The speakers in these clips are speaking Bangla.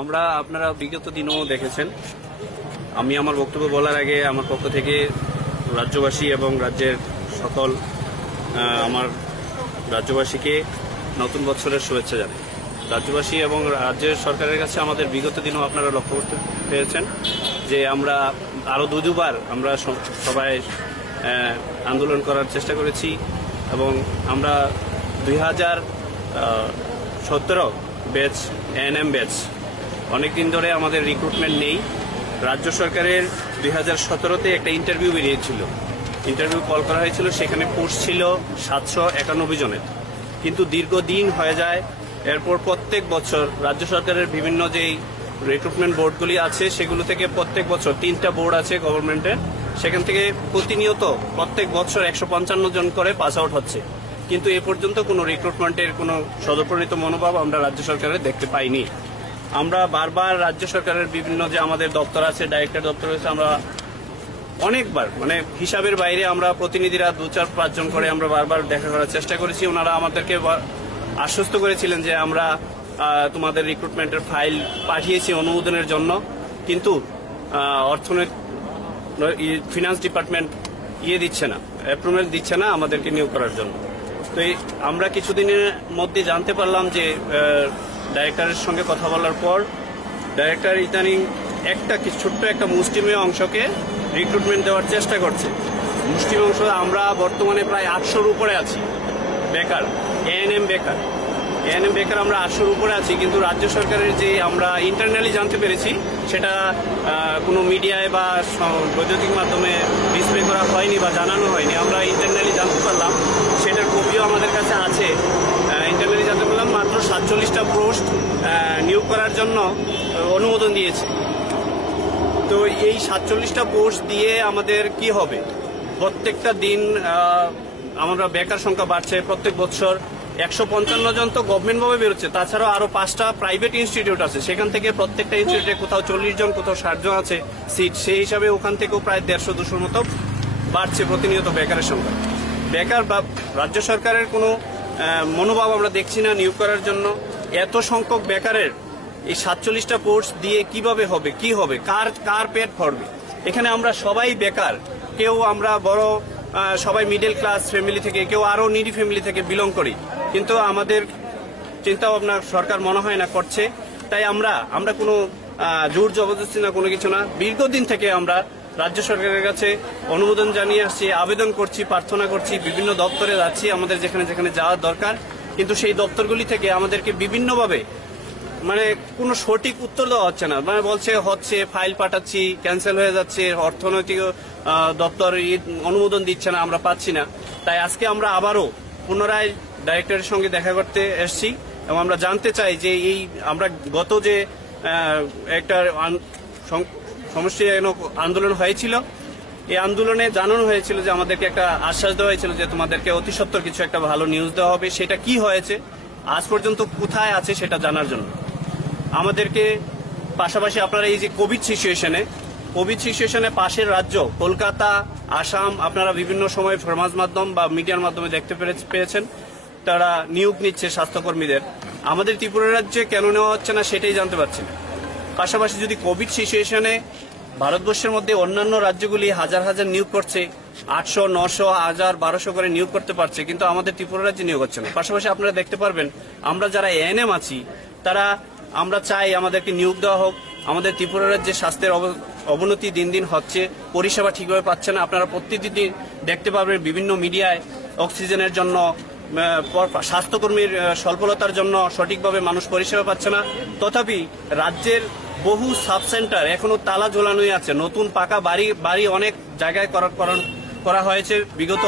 আমরা আপনারা বিগত দিনও দেখেছেন। আমি আমার বক্তব্য বলার আগে আমার পক্ষ থেকে রাজ্যবাসী এবং রাজ্যের সকল আমার রাজ্যবাসীকে নতুন বছরের শুভেচ্ছা জানাই। রাজ্যবাসী এবং রাজ্যের সরকারের কাছে আমাদের বিগত দিনও আপনারা লক্ষ্য করতে পেরেছেন যে আমরা আরও দুবার আমরা সবাই আন্দোলন করার চেষ্টা করেছি এবং আমরা 2017 ব্যাচ এএনএম ব্যাচ অনেকদিন ধরে আমাদের রিক্রুটমেন্ট নেই। রাজ্য সরকারের 2017-তে একটা ইন্টারভিউ বেরিয়েছিল, ইন্টারভিউ কল করা হয়েছিল, সেখানে পোস্ট ছিল 791 জনের, কিন্তু দীর্ঘদিন হয়ে যায়। এরপর প্রত্যেক বছর রাজ্য সরকারের বিভিন্ন যেই রিক্রুটমেন্ট বোর্ডগুলি আছে সেগুলো থেকে প্রত্যেক বছর 3টা বোর্ড আছে গভর্নমেন্টের, সেখান থেকে প্রতিনিয়ত প্রত্যেক বছর 155 জন করে পাস আউট হচ্ছে, কিন্তু এ পর্যন্ত কোনো রিক্রুটমেন্টের কোনো সদপ্রণীত মনোভাব আমরা রাজ্য সরকারের দেখতে পাইনি। আমরা বারবার রাজ্য সরকারের বিভিন্ন যে আমাদের দপ্তর আছে, ডাইরেক্টর দপ্তর আছে, আমরা অনেকবার মানে হিসাবের বাইরে আমরা প্রতিনিধিরা 2-4-5 জন করে আমরা বারবার দেখা করার চেষ্টা করেছি। ওনারা আমাদেরকে আশ্বস্ত করেছিলেন যে আমরা তোমাদের রিক্রুটমেন্টের ফাইল পাঠিয়েছি অনুমোদনের জন্য, কিন্তু অর্থনৈতিক ফিনান্স ডিপার্টমেন্ট দিচ্ছে না, অ্যাপ্রুভাল দিচ্ছে না আমাদেরকে নিয়োগ করার জন্য। তো আমরা কিছুদিনের মধ্যে জানতে পারলাম যে ডাইরেক্টরের সঙ্গে কথা বলার পর ডাইরেক্টর ইদানিং ছোট্ট একটা মুষ্টিমেয় অংশকে রিক্রুটমেন্ট দেওয়ার চেষ্টা করছে। মুষ্টিমেয় অংশ আমরা বর্তমানে প্রায় 800-র উপরে আছি বেকার, এএনএম বেকার আমরা 800-র উপরে আছি, কিন্তু রাজ্য সরকারের যে আমরা ইন্টারনালি জানতে পেরেছি সেটা কোনো মিডিয়ায় বা বৈদ্যুতিক মাধ্যমে ডিসপ্লে করা হয়নি বা জানানো হয়নি। আমরা ইন্টারনালি জানতে পারলাম, সেটার কপিও আমাদের কাছে আছে। ইন্টারনালি জানতে পারলাম মাত্র 47টা পোস্ট নিয়োগ করার জন্য অনুমোদন দিয়েছে। তো এই 47টা পোস্ট দিয়ে আমাদের কি হবে? প্রত্যেকটা দিন আমরা বেকার সংখ্যা বাড়ছে, প্রত্যেক বছর 155 জন তো গভর্নমেন্টভাবে বেরোচ্ছে, তাছাড়াও আরো 5টা প্রাইভেট ইনস্টিটিউট আছে, সেখান থেকে প্রত্যেকটা ইনস্টিটিউটে কোথাও 40 জন কোথাও 60 জন আছে সিট, সেই হিসাবে ওখান থেকেও প্রায় 150-200-র মতো বাড়ছে প্রতিনিয়ত বেকারের সংখ্যা। বেকার বা রাজ্য সরকারের কোনো মনোভাব আমরা দেখছি না নিয়োগ করার জন্য। এত সংখ্যক বেকারের এই 47টা পোস্ট দিয়ে কিভাবে হবে, কি হবে, কার পেট ভরবে? এখানে আমরা সবাই বেকার, কেউ আমরা বড় সবাই মিডল ক্লাস ফ্যামিলি থেকে, কেউ আরো নিডি ফ্যামিলি থেকে বিলং করি, কিন্তু আমাদের চিন্তা ভাবনা সরকার মনে হয় না করছে। তাই আমরা কোনো জোর জবরদস্তি না, কোনো কিছু না, দীর্ঘদিন থেকে আমরা রাজ্য সরকারের কাছে অনুমোদন জানিয়ে আসছি, আবেদন করছি, প্রার্থনা করছি, বিভিন্ন দপ্তরে যাচ্ছি আমাদের যেখানে যেখানে যাওয়ার দরকার, কিন্তু সেই দপ্তরগুলি থেকে আমাদেরকে বিভিন্নভাবে মানে কোনো সঠিক উত্তর দেওয়া হচ্ছে না। মানে হচ্ছে ফাইল পাঠাচ্ছি, ক্যান্সেল হয়ে যাচ্ছে, অর্থনৈতিক দপ্তর অনুমোদন দিচ্ছে না, আমরা পাচ্ছি না। তাই আজকে আমরা আবারও পুনরায় ডাইরেক্টরের সঙ্গে দেখা করতে এসেছি এবং আমরা জানতে চাই যে এই আমরা গত যে একটা সমষ্টি আন্দোলন হয়েছিল, এই আন্দোলনে জানানো হয়েছিল যে আমাদেরকে একটা আশ্বাস দেওয়া হয়েছিল যে তোমাদেরকে অতি সত্বর কিছু একটা ভালো নিউজ দেওয়া হবে, সেটা কি হয়েছে আজ পর্যন্ত কোথায় আছে সেটা জানার জন্য আমাদেরকে। পাশাপাশি আপনারা এই যে কোভিড সিচুয়েশনে পাশের রাজ্য কলকাতা, আসাম, আপনারা বিভিন্ন সময় সমাজ মাধ্যম বা মিডিয়ার মাধ্যমে দেখতে পেয়েছেন, তারা নিয়োগ নিচ্ছে স্বাস্থ্যকর্মীদের। আমাদের ত্রিপুরা রাজ্যে কেন নেওয়া হচ্ছে না সেটাই জানতে পারছি না। পাশাপাশি যদি কোভিড সিচুয়েশনে ভারতবর্ষের মধ্যে অন্যান্য রাজ্যগুলি হাজার হাজার নিয়োগ করছে, 800, 900, 1000, 1200 করে নিয়োগ করতে পারছে, কিন্তু আমাদের ত্রিপুরা রাজ্যে নিয়োগ হচ্ছে না। পাশাপাশি আপনারা দেখতে পারবেন আমরা যারা এএনএম আছি তারা আমরা চাই আমাদেরকে নিয়োগ দেওয়া হোক। আমাদের ত্রিপুরা রাজ্যে স্বাস্থ্যের অবনতি দিন দিন হচ্ছে, পরিষেবা ঠিকভাবে পাচ্ছে না। আপনারা প্রতিদিন দেখতে পাবেন বিভিন্ন মিডিয়ায় অক্সিজেনের জন্য, স্বাস্থ্যকর্মীর স্বল্পতার জন্য সঠিকভাবে মানুষ পরিষেবা পাচ্ছে না। তথাপি রাজ্যের বহু সাব সেন্টার এখনো তালা ঝোলানোই আছে। নতুন পাকা বাড়ি অনেক জায়গায় করা হয়েছে, বিগত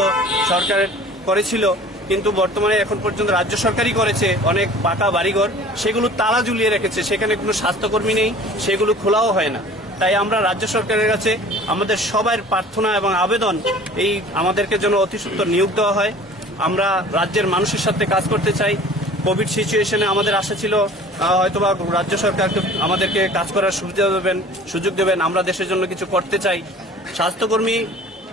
সরকার করেছিল, কিন্তু বর্তমানে এখন পর্যন্ত রাজ্য সরকারই করেছে অনেক পাকা বাড়িঘর, সেগুলো তালা ঝুলিয়ে রেখেছে, সেখানে কোনো স্বাস্থ্যকর্মী নেই, সেগুলো খোলাও হয় না। তাই আমরা রাজ্য সরকারের কাছে আমাদের সবার প্রার্থনা এবং আবেদন এই আমাদেরকে যেন অতি সত্বর নিয়োগ দেওয়া হয়। আমরা রাজ্যের মানুষের সাথে কাজ করতে চাই। কোভিড সিচুয়েশনে আমাদের আশা ছিল হয়তোবা রাজ্য সরকার আমাদেরকে কাজ করার সুযোগ দেবেন, আমরা দেশের জন্য কিছু করতে চাই। স্বাস্থ্যকর্মী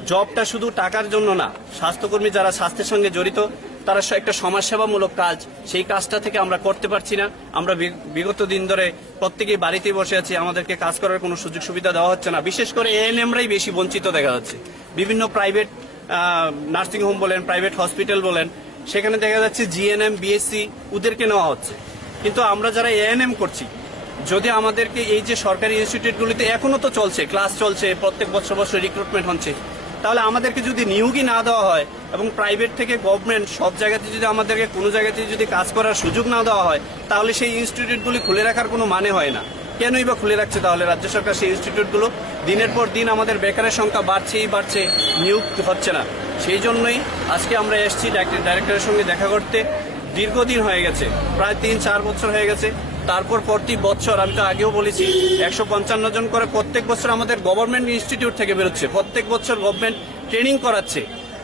জবটা শুধু টাকার জন্য না, স্বাস্থ্যকর্মী যারা স্বাস্থ্যের সঙ্গে জড়িত তারা একটা সমাজসেবামূলক কাজ, সেই কাজটা থেকে আমরা করতে পারছি না। আমরা বিগত দিন ধরে প্রত্যেকেই বাড়িতেই বসে আছি, আমাদেরকে কাজ করার কোনো সুযোগ সুবিধা দেওয়া হচ্ছে না। বিশেষ করে এএনএমরাই বেশি বঞ্চিত দেখা যাচ্ছে। বিভিন্ন প্রাইভেট নার্সিং হোম বলেন, প্রাইভেট হসপিটাল বলেন, সেখানে দেখা যাচ্ছে জিএনএম, বিএসসি ওদেরকে নেওয়া হচ্ছে। কিন্তু আমরা যারা এএনএম করছি, যদি আমাদেরকে এই যে সরকারি ইনস্টিটিউটগুলিতে এখনো তো চলছে, ক্লাস চলছে, প্রত্যেক বছর বছর রিক্রুটমেন্ট হচ্ছে, তাহলে আমাদেরকে যদি নিয়োগই না দেওয়া হয় এবং প্রাইভেট থেকে গভর্নমেন্ট সব জায়গাতে যদি আমাদেরকে কোনো জায়গাতে যদি কাজ করার সুযোগ না দেওয়া হয়, তাহলে সেই ইনস্টিটিউটগুলি খুলে রাখার কোনো মানে হয় না। কেনই বা খুলে রাখছে তাহলে রাজ্য সরকার সেই ইনস্টিটিউটগুলো? দিনের পর দিন আমাদের বেকারের সংখ্যা বাড়ছে, নিয়োগ হচ্ছে না। সেই জন্যই আজকে আমরা এসেছি ডাইরেক্টরের সঙ্গে দেখা করতে। দীর্ঘদিন হয়ে গেছে, প্রায় 3-4 বছর হয়ে গেছে। তারপর প্রতি বছর, আমি তো আগেও বলেছি, 155 জন করে প্রত্যেক বছর আমাদের গভর্নমেন্ট ইনস্টিটিউট থেকে বেরোচ্ছে, প্রত্যেক বছর গভর্নমেন্ট ট্রেনিং করাচ্ছে।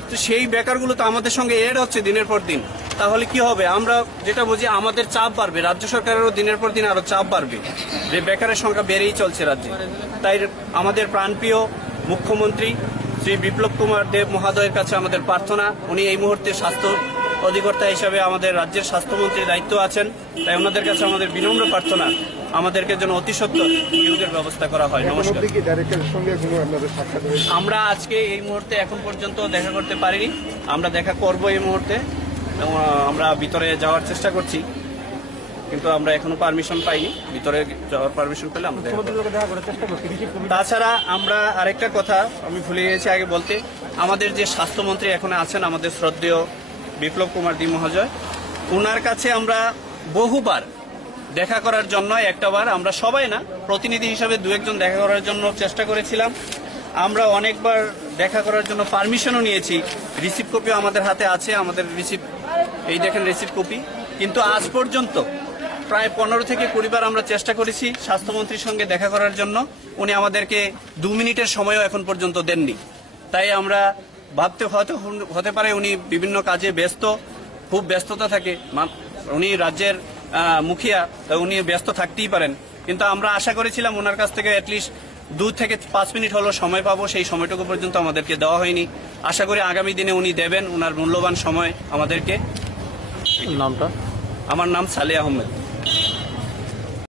তো সেই বেকারগুলো তো আমাদের সঙ্গে এড হচ্ছে দিনের পর দিন। তাহলে কি হবে? আমরা যেটা বুঝি, আমাদের চাপ বাড়বে, রাজ্য সরকারেরও দিনের পর দিন আরো চাপ বাড়বে, যে বেকারের সংখ্যা বেড়েই চলছে রাজ্যে। তাই আমাদের প্রাণপ্রিয় মুখ্যমন্ত্রী শ্রী বিপ্লব কুমার দেব মহোদয়ের কাছে আমাদের প্রার্থনা, উনি এই মুহূর্তে স্বাস্থ্য অধিকর্তা হিসাবে আমাদের রাজ্যের স্বাস্থ্যমন্ত্রীর দায়িত্ব আছেন। তাই ওনাদের কাছে আমাদের বিনম্র প্রার্থনা, আমাদেরকে যেন অতি সত্বর নিয়োগের ব্যবস্থা করা হয়। নমস্কার। আমরা আজকে এই মুহূর্তে এখন পর্যন্ত দেখা করতে পারিনি, আমরা দেখা করব এই মুহূর্তে। আমরা ভিতরে যাওয়ার চেষ্টা করছি, কিন্তু আমরা এখনো পারমিশন পাইনি। ভিতরে যাওয়ার পারমিশন পেলে আমরা দেখা করব। তাছাড়া আমরা আরেকটা কথা আমি ভুলে গেছি আগে বলতে, আমাদের যে স্বাস্থ্যমন্ত্রী এখন আছেন, আমাদের শ্রদ্ধেয় বিপ্লব কুমার দি মহাশয়, ওনার কাছে আমরা বহুবার দেখা করার জন্য, একটাবার আমরা সবাই না, প্রতিনিধি হিসাবে 2-1 জন দেখা করার জন্য চেষ্টা করেছিলাম। আমরা অনেকবার দেখা করার জন্য পারমিশনও নিয়েছি, রিসিপ্ট কপিও আমাদের হাতে আছে, আমাদের রিসিপ্ট এই দেখেন রিসিপ্ট কপি। কিন্তু আজ পর্যন্ত প্রায় 15 থেকে 20 বার আমরা চেষ্টা করেছি স্বাস্থ্যমন্ত্রীর সঙ্গে দেখা করার জন্য, উনি আমাদেরকে 2 মিনিটের সময়ও এখন পর্যন্ত দেননি। তাই আমরা ভাবতে হতে পারে উনি বিভিন্ন কাজে ব্যস্ত, খুব ব্যস্ততা থাকে, উনি রাজ্যের মুখিয়া, উনি ব্যস্ত থাকতেই পারেন। কিন্তু আমরা আশা করেছিলাম ওনার কাছ থেকে অ্যাটলিস্ট 2 থেকে 5 মিনিট হলো সময় পাবো, সেই সময়টুকু পর্যন্ত আমাদেরকে দেওয়া হয়নি। আশা করি আগামী দিনে উনি দেবেন ওনার মূল্যবান সময় আমাদেরকে। নামটা? আমার নাম সালেহ আহমেদ।